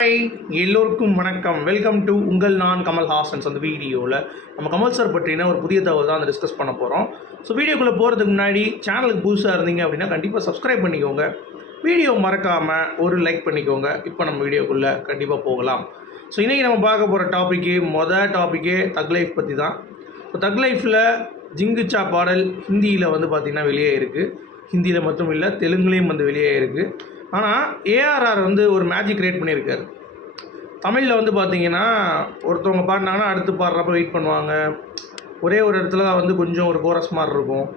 Hi எல்லோருக்கும் வணக்கம். Welcome to உங்கள் நான் கமல் ஹாசன்ஸ் அந்த வீடியோவில் நம்ம கமல் சார் பற்றின ஒரு புதிய தகவல் தான் அந்த டிஸ்கஸ் பண்ண போகிறோம் ஸோ வீடியோக்குள்ளே போகிறதுக்கு முன்னாடி சேனலுக்கு புதுசாக இருந்தீங்க அப்படின்னா கண்டிப்பாக சப்ஸ்கிரைப் பண்ணிக்கோங்க. வீடியோ மறக்காமல் ஒரு லைக் பண்ணிக்கோங்க. இப்போ நம்ம வீடியோக்குள்ளே கண்டிப்பாக போகலாம். ஸோ இன்றைக்கி நம்ம பார்க்க போகிற டாப்பிக்கு மொதல் டாப்பிக்கே தக் லைஃப் பற்றி தான். ஸோ தக் லைஃப்பில் ஜிங்குச்சா பாடல் ஹிந்தியில் வந்து பார்த்திங்கன்னா வெளியே இருக்குது ஹிந்தியில் மட்டும் இல்லை தெலுங்குலேயும் வந்து வெளியே இருக்குது ஆனால் ஏஆர்ஆர் வந்து ஒரு மேஜிக் கிரியேட் பண்ணியிருக்காரு. தமிழில் வந்து பார்த்தீங்கன்னா ஒருத்தவங்க பாடினாங்கன்னா அடுத்து பாடுறப்ப வெயிட் பண்ணுவாங்க. ஒரே ஒரு இடத்துல தான் வந்து கொஞ்சம் ஒரு கோரஸ் மாதிரி இருக்கும்.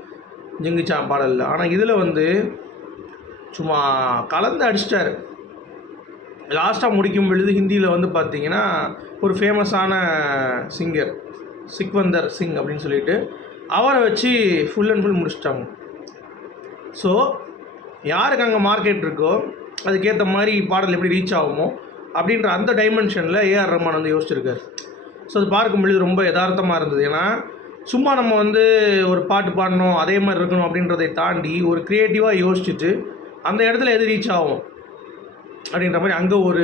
ஜிங்கிச்சா பாடலில். ஆனால் இதில் வந்து சும்மா கலந்து அடிச்சிட்டார். லாஸ்ட்டாக முடிக்கும் பொழுது ஹிந்தியில் வந்து பார்த்தீங்கன்னா ஒரு ஃபேமஸான சிங்கர் சிக்வந்தர் சிங் அப்படின்னு சொல்லிட்டு அவரை வச்சு ஃபுல் அண்ட் ஃபுல் முடிச்சிட்டாங்க. ஸோ யாருக்கு அங்கே மார்க்கெட் இருக்கோ அதுக்கேற்ற மாதிரி பாடல் எப்படி ரீச் ஆகுமோ அப்படின்ற அந்த டைமென்ஷனில் ஏஆர் ரஹ்மான் வந்து யோசிச்சிருக்காரு. ஸோ அது பார்க்கும்பொழுது ரொம்ப யதார்த்தமாக இருந்தது. ஏன்னா சும்மா நம்ம வந்து ஒரு பாட்டு பாடணும் அதே மாதிரி இருக்கணும் அப்படின்றதை தாண்டி ஒரு க்ரியேட்டிவாக யோசிச்சுட்டு அந்த இடத்துல எது ரீச் ஆகும் அப்படின்ற மாதிரி அங்கே ஒரு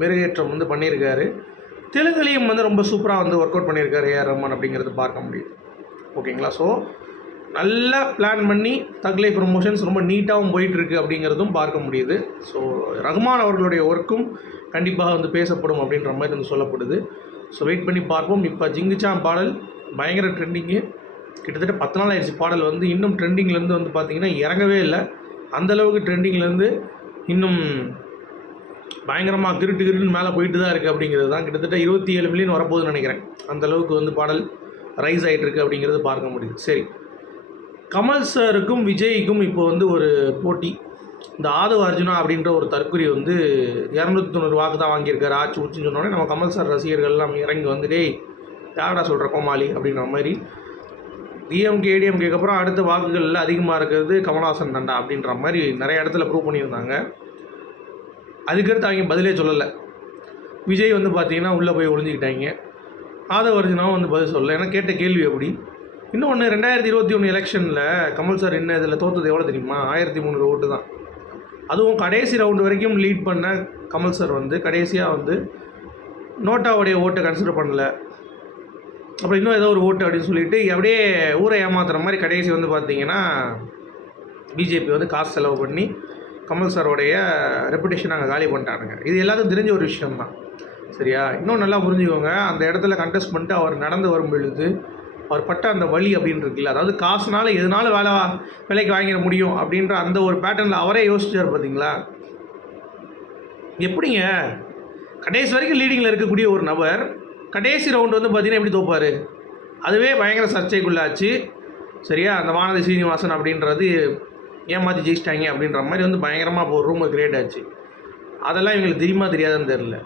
மெருகேற்றம் வந்து பண்ணியிருக்காரு. தெலுங்குலேயும் வந்து ரொம்ப சூப்பராக வந்து ஒர்க் அவுட் பண்ணியிருக்காரு ஏஆர் ரஹ்மான் அப்படிங்கிறது பார்க்க முடியுது. ஓகேங்களா ஸோ நல்லா பிளான் பண்ணி தக்லை ப்ரொமோஷன்ஸ் ரொம்ப நீட்டாகவும் போயிட்டுருக்கு அப்படிங்கிறதும் பார்க்க முடியுது. ஸோ ரஹ்மான் அவர்களுடைய ஒர்க்கும் கண்டிப்பாக வந்து பேசப்படும் அப்படின்ற மாதிரி வந்து சொல்லப்படுது. ஸோ வெயிட் பண்ணி பார்ப்போம். இப்போ ஜிங்குச்சான் பாடல் பயங்கர ட்ரெண்டிங்கு கிட்டத்தட்ட பத்து நாள் ஆயிடுச்சு பாடல் வந்து. இன்னும் ட்ரெண்டிங்லேருந்து வந்து பார்த்தீங்கன்னா இறங்கவே இல்லை. அந்தளவுக்கு ட்ரெண்டிங்லேருந்து இன்னும் பயங்கரமாக கிருட்டு கிருட்டுன்னு மேலே போயிட்டு தான் இருக்குது அப்படிங்கிறது தான் கிட்டத்தட்ட இருபத்தி ஏழு மில்லியன் வரப்போகுதுன்னு நினைக்கிறேன். அந்தளவுக்கு வந்து பாடல் ரைஸ் ஆகிட்டு இருக்குது அப்படிங்கிறது பார்க்க முடியுது. சரி. கமல் சாருக்கும் விஜய்க்கும் இப்போ வந்து ஒரு போட்டி. இந்த ஆதவ அர்ஜுனா அப்படின்ற ஒரு தற்குறி வந்து இரநூத்தி தொண்ணூறு வாக்கு தான் வாங்கியிருக்காரு. ஆச்சு உச்சின்னு சொன்னோடனே நம்ம கமல் சார் ரசிகர்கள்லாம் இறங்கி வந்து டேய் யாரடா சொல்கிற கோமாளி? அப்படின்ற மாதிரி. டிஎம்கே ஏடிஎம்கேக்கு அப்புறம் அடுத்த வாக்குகளில் அதிகமாக இருக்கிறது கமல்ஹாசன் தண்டா அப்படின்ற மாதிரி நிறைய இடத்துல ப்ரூவ் பண்ணியிருந்தாங்க. அதுக்கடுத்து அவங்க பதிலே சொல்லலை. விஜய் வந்து பார்த்தீங்கன்னா உள்ளே போய் ஒழிஞ்சிக்கிட்டாங்க ஆதவ அர்ஜுனாவும் வந்து பதில் சொல்லலை. ஏன்னா கேட்ட கேள்வி எப்படி? இன்னொன்று ரெண்டாயிரத்தி இருபத்தி ஒன்று எலெக்ஷனில் கமல் சார் என்ன இதில் தோற்றது எவ்வளோ தெரியுமா? ஆயிரத்தி முந்நூறு ஓட்டு தான் அதுவும் கடைசி ரவுண்டு வரைக்கும் லீட் பண்ண கமல் சார் வந்து கடைசியாக வந்து நோட்டாவுடைய ஓட்டை கன்சிடர் பண்ணல. அப்புறம் இன்னும் ஏதோ ஒரு ஓட்டு அப்படின்னு சொல்லிட்டு அப்படியே ஊரை ஏமாத்துற மாதிரி கடைசி வந்து பார்த்தீங்கன்னா பிஜேபி வந்து காசு செலவு பண்ணி கமல் சாரோடைய ரெப்புடேஷன் அங்கே காலி பண்ணிட்டானுங்க. இது எல்லாத்துக்கும் தெரிஞ்ச ஒரு விஷயம் தான் சரியா? இன்னும் நல்லா புரிஞ்சுக்கோங்க. அந்த இடத்துல கண்டெஸ்ட் பண்ணிட்டு அவர் நடந்து வரும் பொழுது அவர் பட்ட அந்த வழி அப்படின்னு இருக்குல்ல அதாவது காசுனால எதனால வேலை விலைக்கு வாங்கிட முடியும் அப்படின்ற அந்த ஒரு பேட்டர்னில் அவரே யோசிச்சார் பார்த்தீங்களா எப்படிங்க? கடைசி வரைக்கும் லீடிங்கில் இருக்கக்கூடிய ஒரு நபர் கடைசி ரவுண்டு வந்து பார்த்தீங்கன்னா எப்படி தோப்பார்? அதுவே பயங்கர சர்ச்சைக்குள்ளாச்சு. சரியா? அந்த வானதி சீனிவாசன் அப்படின்றது ஏமாற்றி ஜெயிச்சிட்டாங்க அப்படின்ற மாதிரி வந்து பயங்கரமாக இப்போ ஒரு ரூமர் கிரியேட் ஆச்சு. அதெல்லாம் இவங்களுக்கு தெரியுமா தெரியாதுன்னு தெரில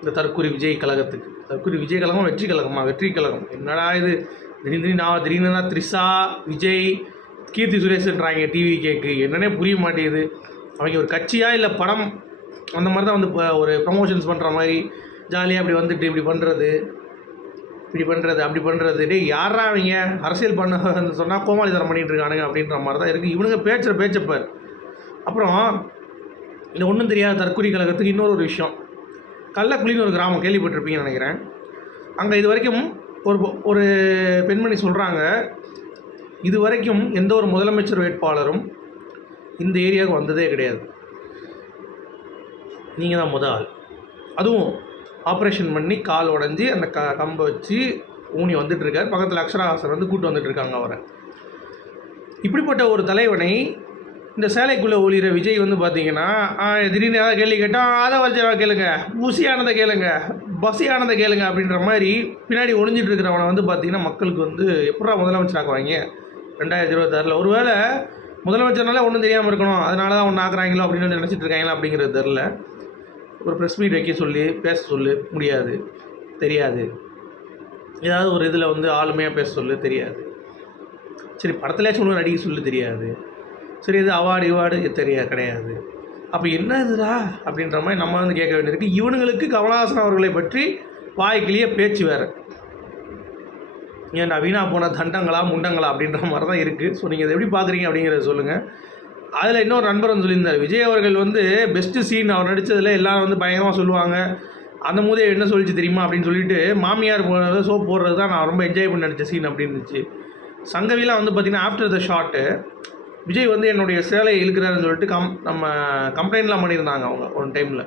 இந்த தற்கூரி விஜய் கழகத்துக்கு. தற்கூரி விஜய் கழகம் வெற்றி கழகமா? வெற்றி கழகம். என்னடா இது? திடீர்னு நான் திடீர்னு த்ரிஷா விஜய் கீர்த்தி சுரேஷ்ன்றாங்க டிவி கேக்கு. என்னன்னே புரிய மாட்டேங்குது. அவங்க ஒரு கட்சியாக இல்லை படம்? அந்த மாதிரி தான் வந்து இப்போ ஒரு ப்ரமோஷன்ஸ் பண்ணுற மாதிரி ஜாலியாக இப்படி வந்துட்டு இப்படி பண்ணுறது இப்படி பண்ணுறது அப்படி பண்ணுறது டே யாரா அவங்க அரசியல் பண்ண சொன்னால் கோமாளித்தனம் பண்ணிட்டு இருக்கானுங்க அப்படின்ற மாதிரி தான் இருக்குது இவனுங்க பேச்சுற பேச்சப்பார். அப்புறம் இந்த ஒன்றும் தெரியாத தற்கொலை கழகத்துக்கு இன்னொரு ஒரு விஷயம். கள்ளக்குழின்னு ஒரு கிராமம் கேள்விப்பட்டிருப்பீங்கன்னு நினைக்கிறேன். அங்கே இது வரைக்கும் ஒரு ஒரு பெண்மணி சொல்கிறாங்க இது வரைக்கும் எந்த ஒரு முதலமைச்சர் வேட்பாளரும் இந்த ஏரியாவுக்கு வந்ததே கிடையாது. நீங்கள் தான் முதல் ஆள். அதுவும் ஆப்ரேஷன் பண்ணி கால் உடஞ்சி அந்த க கம்பை வச்சு ஊனி வந்துட்டுருக்கார் பக்கத்தில் அக்ஷராஹாசன் வந்து கூட்டு வந்துட்டுருக்காங்க அவரை. இப்படிப்பட்ட ஒரு தலைவனை இந்த சேலைக்குள்ளே ஒளிகிற விஜய் வந்து பார்த்தீங்கன்னா திடீர்னு ஏதாவது கேள்வி கேட்டால் அதை வச்சவா கேளுங்க ஊசியானதை கேளுங்க பஸ்ஸியானதை கேளுங்க அப்படின்ற மாதிரி பின்னாடி ஒளிஞ்சிட்டு இருக்கிறவனை வந்து பார்த்தீங்கன்னா மக்களுக்கு வந்து எப்படா முதலமைச்சர் ஆக்குவாங்க? ரெண்டாயிரத்தி இருபத்தாறில். ஒருவேளை முதலமைச்சர்னால ஒன்றும் தெரியாமல் இருக்கணும். அதனால தான் ஒன்று ஆக்குறாங்களோ அப்படின்னு வந்து நினச்சிட்டு இருக்காங்களா அப்படிங்கிறது தெரில ஒரு ப்ரெஸ் மீட் வைக்க சொல்லி பேச சொல்லு முடியாது. தெரியாது. ஏதாவது ஒரு இதில் வந்து ஆளுமையாக பேச சொல்லு தெரியாது. சரி படத்துலேயாச்சும் ஒன்று நடிக்க சொல்லு தெரியாது. சரி இது அவார்டு இவார்டு தெரியாது கிடையாது. அப்போ என்ன இதுடா? அப்படின்ற மாதிரி நம்ம வந்து கேட்க வேண்டியிருக்கு. இவனுங்களுக்கு கமலஹாசன் அவர்களை பற்றி வாய்க்கிலேயே பேச்சு வேறு. ஏன்டா வீணா போன தண்டங்களா முண்டங்களா அப்படின்ற மாதிரி தான் இருக்குது ஸோ நீங்கள் இதை எப்படி பார்க்குறீங்க அப்படிங்கிறத சொல்லுங்கள் அதில் இன்னொரு நண்பர் வந்து சொல்லியிருந்தார். விஜய் அவர்கள் வந்து பெஸ்ட்டு சீன் அவர் நடித்ததில் எல்லாரும் வந்து பயங்கரமாக சொல்லுவாங்க. அந்த மூதே என்ன சொல்லிச்சு தெரியுமா அப்படின்னு சொல்லிட்டு மாமியார் போடுறது சோப் போடுறது தான் நான் ரொம்ப என்ஜாய் பண்ணி நடித்த சீன் அப்படின்னு இருந்துச்சு. சங்கவிலாம் வந்து பார்த்திங்கன்னா ஆஃப்டர் த ஷாட்டு விஜய் வந்து என்னுடைய சேலையை இழுக்கிறாருன்னு சொல்லிட்டு கம் நம்ம கம்ப்ளைண்ட்லாம் பண்ணியிருந்தாங்க அவங்க ஒன் டைமில்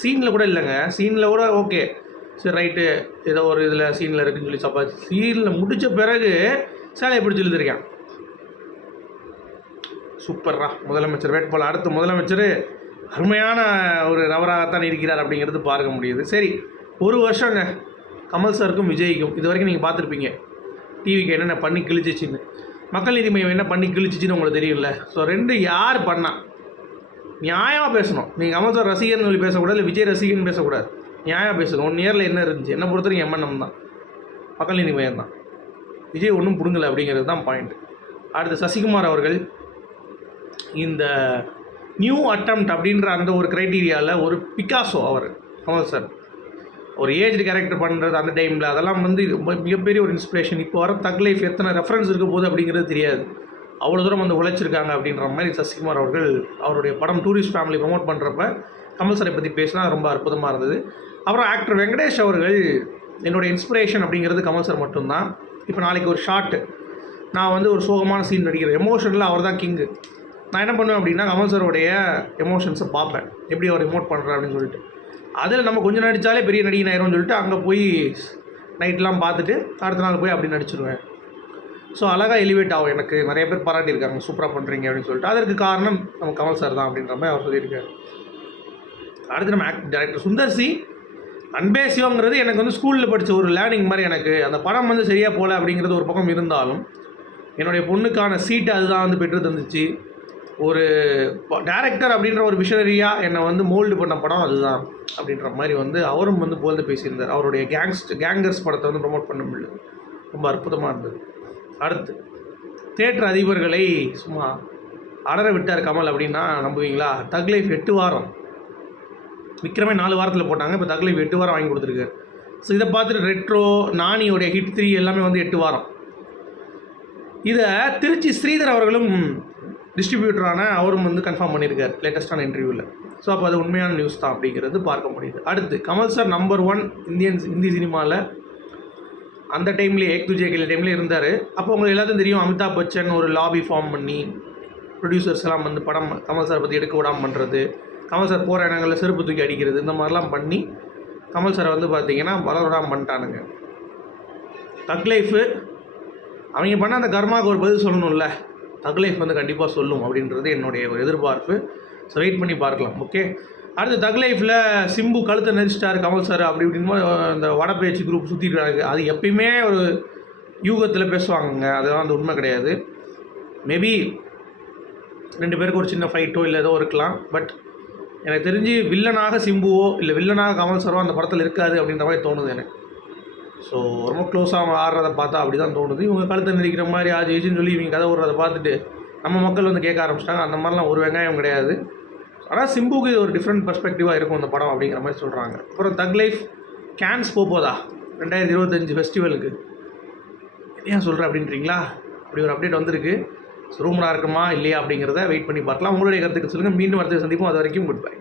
சீனில் கூட இல்லைங்க. சீனில் கூட ஓகே சரி ரைட்டு ஏதோ ஒரு இதில் சீனில் இருக்குன்னு சொல்லி சப்பா சீனில் முடித்த பிறகு சேலையை பிடிச்சி எழுதிருக்கேன் சூப்பர்ரா முதலமைச்சர் வேட்பாளர் அடுத்த முதலமைச்சர் அருமையான ஒரு நபராகத்தான் இருக்கிறார் அப்படிங்கிறது பார்க்க முடியுது. சரி ஒரு வருஷங்க. கமல் சாருக்கும் விஜய்க்கும் இது வரைக்கும் நீங்கள் பார்த்துருப்பீங்க. டிவிக்கு என்னென்ன பண்ணி கிழிச்சிச்சின்னு. மக்கள் நீதி மையம் என்ன பண்ணி கிழிச்சிச்சின்னு உங்களுக்கு தெரியல ஸோ ரெண்டு யார் பண்ணா? நியாயமாக பேசணும். நீங்கள் அமைச்சர் சார் ரசிகர்னு சொல்லி பேசக்கூடாது இல்லை விஜய் ரசிகர்னு பேசக்கூடாது. நியாயமாக பேசணும் ஒன் இயரில் என்ன இருந்துச்சு? என்ன பொறுத்தவரைக்கும் எம்என்எம் தான். மக்கள் நீதி மையம் தான். விஜய் ஒன்றும் பிடுங்கலை அப்படிங்கிறது தான் பாயிண்ட் அடுத்து சசிகுமார் அவர்கள் இந்த நியூ அட்டம்ப்ட் அப்படின்ற அந்த ஒரு க்ரைட்டீரியாவில் ஒரு பிகாசோ அவர் கமல் சார். ஒரு ஏஜ்டு கேரக்டர் பண்ணுறது அந்த டைமில் அதெல்லாம் வந்து ரொம்ப மிகப்பெரிய ஒரு இன்ஸ்பிரேஷன் இப்போ வர தக் லைஃப் எத்தனை ரெஃபரன்ஸ் இருக்க போகுது அப்படிங்கிறது தெரியாது. அவ்வளோ தூரம் வந்து உழைச்சிருக்காங்க அப்படின்ற மாதிரி சசிகுமார் அவர்கள் அவருடைய படம் டூரிஸ்ட் ஃபேமிலி ப்ரமோட் பண்ணுறப்ப கமல் சாரை பற்றி பேசினா ரொம்ப அற்புதமாக இருந்தது. அப்புறம் ஆக்டர் வெங்கடேஷ் அவர்கள் என்னுடைய இன்ஸ்பிரேஷன் அப்படிங்கிறது கமல் சார் மட்டும்தான். இப்போ நாளைக்கு ஒரு ஷார்ட் நான் வந்து ஒரு சோகமான சீன் நடிக்கிறேன். எமோஷனில் அவர் தான் கிங்கு நான் என்ன பண்ணுவேன் அப்படின்னா கமல் சாரோடைய எமோஷன்ஸை பார்ப்பேன். எப்படி அவர் எமோட் பண்ணுறாரு அப்படின்னு சொல்லிட்டு. அதில் நம்ம கொஞ்சம் நடித்தாலே பெரிய நடிகை ஆயிரும்னு சொல்லிட்டு அங்கே போய் நைட்லாம் பார்த்துட்டு அடுத்த நாள் போய் அப்படி நடிச்சிருவேன். ஸோ அழகாக எலிவேட் ஆகும். எனக்கு நிறைய பேர் பாராட்டியிருக்காங்க. சூப்பராக பண்ணுறீங்க அப்படின்னு சொல்லிட்டு. அதற்கு காரணம் நம்ம கமல் சார் தான் அப்படின்ற மாதிரி அவர் சொல்லியிருக்காரு. அடுத்து நம்ம ஆக்ட் டேரக்டர் சுந்தர் சி. அன்பே சிவங்கிறது எனக்கு வந்து ஸ்கூலில் படித்த ஒரு லேர்னிங் மாதிரி எனக்கு. அந்த படம் வந்து சரியாக போகல அப்படிங்கிறது ஒரு பக்கம் இருந்தாலும் என்னுடைய பொண்ணுக்கான சீட்டு அதுதான் வந்து பெற்று தந்துச்சு. ஒரு டேரக்டர் அப்படின்ற ஒரு விஷனரியாக என்னை வந்து மோல்டு பண்ண படம் அதுதான் அப்படின்ற மாதிரி வந்து அவரும் வந்து புகழ்ந்து பேசியிருந்தார். அவருடைய கேங்ஸ்ட் கேங்கர்ஸ் படத்தை வந்து ப்ரொமோட் பண்ண முடியல. ரொம்ப அற்புதமாக இருந்தது. அடுத்து தேட்டர் அதிபர்களை சும்மா அடர விட்டார் கமல் அப்படின்னா நம்புவீங்களா? தக் லைஃப் எட்டு வாரம். விக்ரமே நாலு வாரத்தில் போட்டாங்க. இப்போ தக் லைஃப் எட்டு வாரம் வாங்கி கொடுத்துருக்காரு. ஸோ இதை பார்த்துட்டு ரெட்ரோ நானியோடைய ஹிட் த்ரீ எல்லாமே வந்து எட்டு வாரம். இதை திருச்சி ஸ்ரீதர் அவர்களும் டிஸ்ட்ரிபியூட்டரான அவரும் வந்து கன்ஃபார்ம் பண்ணியிருக்கார் லேட்டஸ்டான இன்டர்வியூவில் ஸோ அப்போ அது உண்மையான நியூஸ் தான் அப்படிங்கிறது பார்க்க முடியுது. அடுத்து Kamal sir number one Indian Hindi சினிமாவில் அந்த டைம்லேயே ஏக் துஜே கேள் டைம்லேயே இருந்தார். அப்போ உங்களுக்கு எல்லாத்தையும் தெரியும் அமிதாப் பச்சன் ஒரு லாபி ஃபார்ம் பண்ணி ப்ரொடியூசர்ஸ் எல்லாம் வந்து படம் கமல் சார் பற்றி எடுக்க விடாமல் பண்ணுறது கமல் சார் போகிற இடங்களில் செருப்பு தூக்கி அடிக்கிறது இந்த மாதிரிலாம் பண்ணி கமல் சாரை வந்து பார்த்தீங்கன்னா வளர விடாமல் பண்ணிட்டானுங்க. தக் லைஃபு அவங்க பண்ண அந்த கர்மாவுக்கு ஒரு பதில் சொல்லணும்ல. தக் லைஃப் வந்து கண்டிப்பாக சொல்லும் அப்படின்றது என்னுடைய ஒரு எதிர்பார்ப்பு. ஸோ வெயிட் பண்ணி பார்க்கலாம் ஓகே அடுத்து தக் லைஃப்பில் சிம்பு கழுத்தை நெரிச்சிட்டார் கமல் சார் அப்படி இப்படின்னு இந்த வட குரூப் சுற்றிட்டு அது எப்பயுமே ஒரு யூகத்தில் பேசுவாங்கங்க. அதெல்லாம் அந்த உண்மை கிடையாது. மேபி ரெண்டு பேருக்கு ஒரு சின்ன ஃபைட்டோ இல்லை ஏதோ இருக்கலாம். பட் எனக்கு தெரிஞ்சு வில்லனாக சிம்புவோ இல்லை வில்லனாக கமல் சாரோ அந்த படத்தில் இருக்காது அப்படின்ற மாதிரி தோணுது எனக்கு. ஸோ ரொம்ப க்ளோஸாக ஆடுறதை பார்த்தா அப்படி தான் தோணுது. இவங்க கழுத்தை நெரிக்கிற மாதிரி ஆச்சு ஏஜுன்னு சொல்லி இவங்க கதை விடுறதை பார்த்துட்டு நம்ம மக்கள் வந்து கேட்க ஆரம்பிச்சிட்டாங்க. அந்த மாதிரிலாம் ஒரு வெங்காயம் கிடையாது. ஆனால் சிம்புக்கு இது ஒரு டிஃப்ரெண்ட் பர்ஸ்பெக்டிவாக இருக்கும் இந்த படம் அப்படிங்கிற மாதிரி சொல்கிறாங்க அப்புறம் தக் லைஃப் கேன்ஸ் போதா ரெண்டாயிரத்தி இருபத்தஞ்சி ஃபெஸ்டிவலுக்கு ஏன் சொல்கிறேன் அப்படின்றீங்களா? அப்படி ஒரு அப்டேட் வந்திருக்கு. ரூமராக இருக்குமா இல்லையா அப்படிங்கிறத வெயிட் பண்ணி பார்க்கலாம். உங்களுடைய கருத்துக்கு சொல்லுங்கள் மீண்டும் அடுத்த சந்திப்போம். அது வரைக்கும் குட் பை